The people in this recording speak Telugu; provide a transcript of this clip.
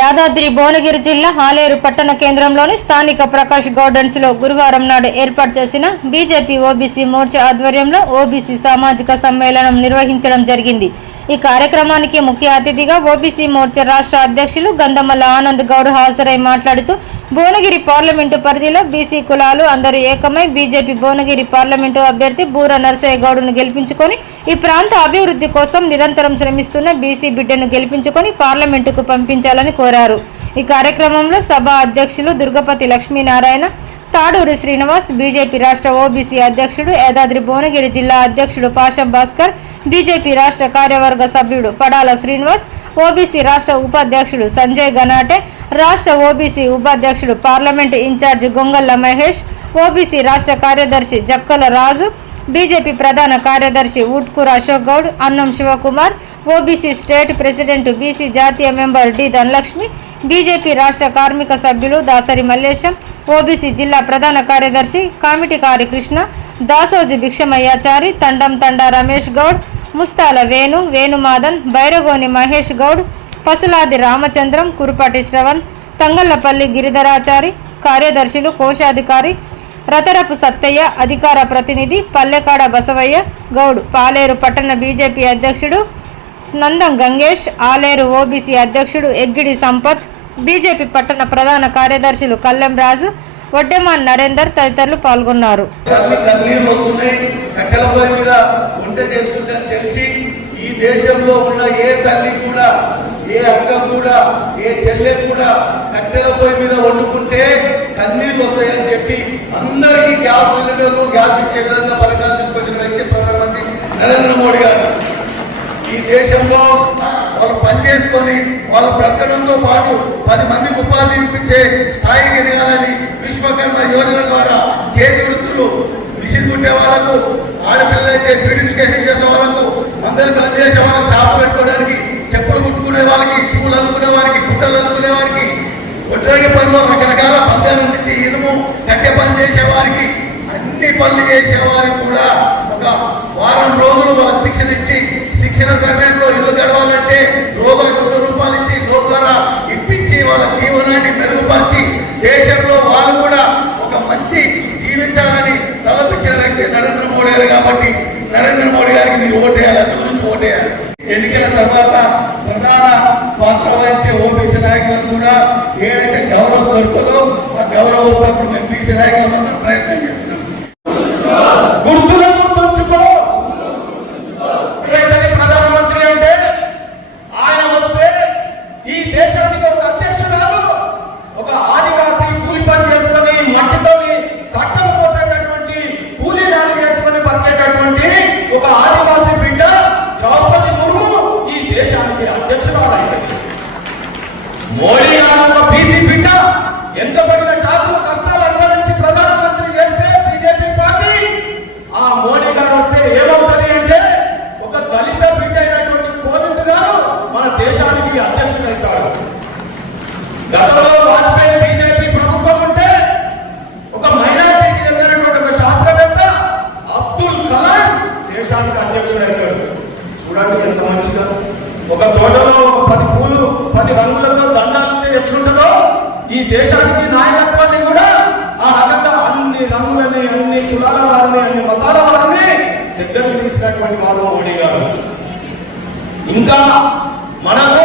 యాదాద్రి భువనగిరి జిల్లా ఆలేరు పట్టణ కేంద్రంలోని స్థానిక ప్రకాష్ గార్డెన్స్ లో గురువారం నాడు ఏర్పాటు చేసిన బీజేపీ ఓబీసీ మోర్చా ఆధ్వర్యంలో ఓబీసీ సామాజిక సమ్మేళనం నిర్వహించడం జరిగింది। ఈ కార్యక్రమానికి ముఖ్య అతిథిగా ఓబీసీ మోర్చా రాష్ట్ర అధ్యక్షులు గంధమల్ల ఆనంద్ గౌడ్ హాజరై మాట్లాడుతూ భువనగిరి పార్లమెంటు పరిధిలో బీసీ కులాలు అందరూ ఏకమై బీజేపీ భువనగిరి పార్లమెంటు అభ్యర్థి బూర నరసయ్య గౌడ్ను గెలిపించుకొని ఈ ప్రాంత అభివృద్ధి కోసం నిరంతరం శ్రమిస్తున్న బీసీ బిడ్డను గెలిపించుకొని పార్లమెంటుకు పంపించాలని కోరారు। ఈ కార్యక్రమంలో సభ అధ్యక్షులు దుర్గపతి లక్ష్మీనారాయణ, తాడూరి శ్రీనివాస్, బీజేపీ రాష్ట్ర ఓబీసీ అధ్యక్షుడు, యాదాద్రి భువనగిరి జిల్లా అధ్యక్షుడు పాషం భాస్కర్, బీజేపీ రాష్ట్ర కార్యవర్గ సభ్యుడు పడాల శ్రీనివాస్, ఓబీసీ రాష్ట్ర ఉపాధ్యక్షుడు సంజయ్ గనాటే, రాష్ట్ర ఓబీసీ ఉపాధ్యక్షుడు పార్లమెంటు ఇన్ఛార్జి గొంగల్ల మహేష్, ఓబీసీ రాష్ట్ర కార్యదర్శి జక్కల రాజు, బీజేపీ ప్రధాన కార్యదర్శి Utkoor Ashok Goud, Annam Shivakumar, OBC state president BC జాతీయ మెంబర్ డి ధనలక్ష్మి, బీజేపీ రాష్ట్ర కార్మిక సభ్యులు దాసరి మల్లేశం, ఓబీసీ జిల్లా ప్రధాన కార్యదర్శి కామిటికారి కృష్ణ, దాసోజు భిక్షమయ్యాచారి, తండం తండా రమేష్ గౌడ్, ముస్తాల వేణుమాదన్, బైరగోని మహేష్ గౌడ్, పసులాది రామచంద్రం, కురుపాటి శ్రవణ్, తంగళ్లపల్లి గిరిధరాచారి, కార్యదర్శులు కోశాధికారి రతరపు సత్తయ్య, అధికార ప్రతినిధి పల్లెకాడ బసవయ్య గౌడ్, పాలేరు పట్టణ బీజేపీ అధ్యక్షుడు నందం గంగేష్, ఆలేరు ఓబీసీ అధ్యక్షుడు ఎగ్గిడి సంపత్, బీజేపీ పట్టణ ప్రధాన కార్యదర్శులు కల్లెం రాజు, వడ్డెమాన్ నరేందర్ తదితరులు పాల్గొన్నారు। ఈ దేశంలో ఉన్న ఏ తల్లి కూడా, ఏ అక్క కూడా, ఏ చెల్లె కూడా కట్టెల పొయ్యి మీద వండుకుంటే కన్నీళ్ళు వస్తాయని చెప్పి అందరికీ గ్యాస్ సిలిండర్లు, గ్యాస్ ఇచ్చే విధంగా పథకాలు తీసుకొచ్చిన వ్యక్తి ప్రధానమంత్రి నరేంద్ర మోడీ గారు। ఈ దేశంలో వాళ్ళు పనిచేసుకొని వాళ్ళు బ్రతకడంతో పాటు 10 మందికి ఉపాధి ఇప్పించే స్థాయికి ఎదగాలని విశ్వకర్మ యోజన ద్వారా చేతి వృత్తులు, మిషన్ కుట్టే వాళ్ళకు, ఆడపిల్లలైతే బ్యూటిఫికేషన్ చేసే వాళ్ళకు, అందరూ పని చేసే వాళ్ళకి, షాప్ పెట్టుకోవడానికి, చెప్పులు కుట్టుకునే వాళ్ళకి, పూలు అల్లుకునే వారికి, గుట్టలు అల్లుకునే వారికి, ఒట్టగి పనులు రకరకాల పద్యాల నుంచి ఇనుము కట్టె పని చేసే వారికి, అన్ని పనులు చేసే వారికి కూడా ఒక వారం రోజులు వాళ్ళకి శిక్షణ ఇచ్చి, శిక్షణ సమయంలో ఇల్లు గడవాలంటే రోజులకు 100 రూపాయలు ఇచ్చి లోన్ ద్వారా ఇప్పించి వాళ్ళ జీవనాన్ని మెరుగుపరిచి దేశంలో వాళ్ళు కూడా ఒక మంచి జీవించాలని తలపించిన వ్యక్తి నరేంద్ర మోడీ గారు। కాబట్టి నరేంద్ర మోడీ గారికి మీరు ఓటేయాలి, అందు గురించి ఓటేయాలి। ఎన్నికల తర్వాత ప్రధాన పాత్ర వహించే ఓబీసీ నాయకులకు కూడా ఏదైతే గౌరవం దొరుకుతుందో ఆ గౌరవ వస్తున్నప్పుడు మేము బీసీ నాయకులందరూ ప్రయత్నం చేస్తున్నాం। గుర్తులను గుర్తుంచుకో, ప్రధానమంత్రి అంటే ఆయన వస్తే ఈ దేశానికి ఒక అధ్యక్షుడు, ఒక ఆదివాసీ కూలి పని చేసుకొని మట్టితో కట్టలు పోసేటటువంటి కూలీ నాలు చేసుకొని బతికేటటువంటి ఒక ఆదివాసీ బిడ్డ ద్రౌపది ముర్ము ఈ దేశానికి అధ్యక్షురాలైంది। మోడీ గారు ఒక బీసీ బిడ్డ ఎంత పడిన జాతుల కష్టాలు అనుభవించి ప్రధానమంత్రి చేస్తే బీజేపీ పార్టీ, ఆ మోడీ గారు వస్తే ఏమవుతుంది అంటే ఒక దళిత బిడ్డ అయినటువంటి కోవింద్ గారు మన దేశానికి అధ్యక్షుడైతాడు। గతంలో వాజ్పేయి బీజేపీ ప్రభుత్వం ఉంటే ఒక మైనారిటీకి చెందినటువంటి ఒక శాస్త్రవేత్త అబ్దుల్ కలాం దేశానికి అధ్యక్షుడైతాడు। చూడండి ఎంత మంచిగా, ఒక తోటలో ఒక 10 పూలు 10 రంగులతో దండాలతో ఎట్లుంటుందో ఈ దేశానికి నాయకత్వాన్ని కూడా ఆ రకంగా అన్ని రంగులని, అన్ని కులాల వారిని, అన్ని మతాల వారిని దగ్గరికి తీసినటువంటి వారు మోడీ గారు। ఇంకా మనకు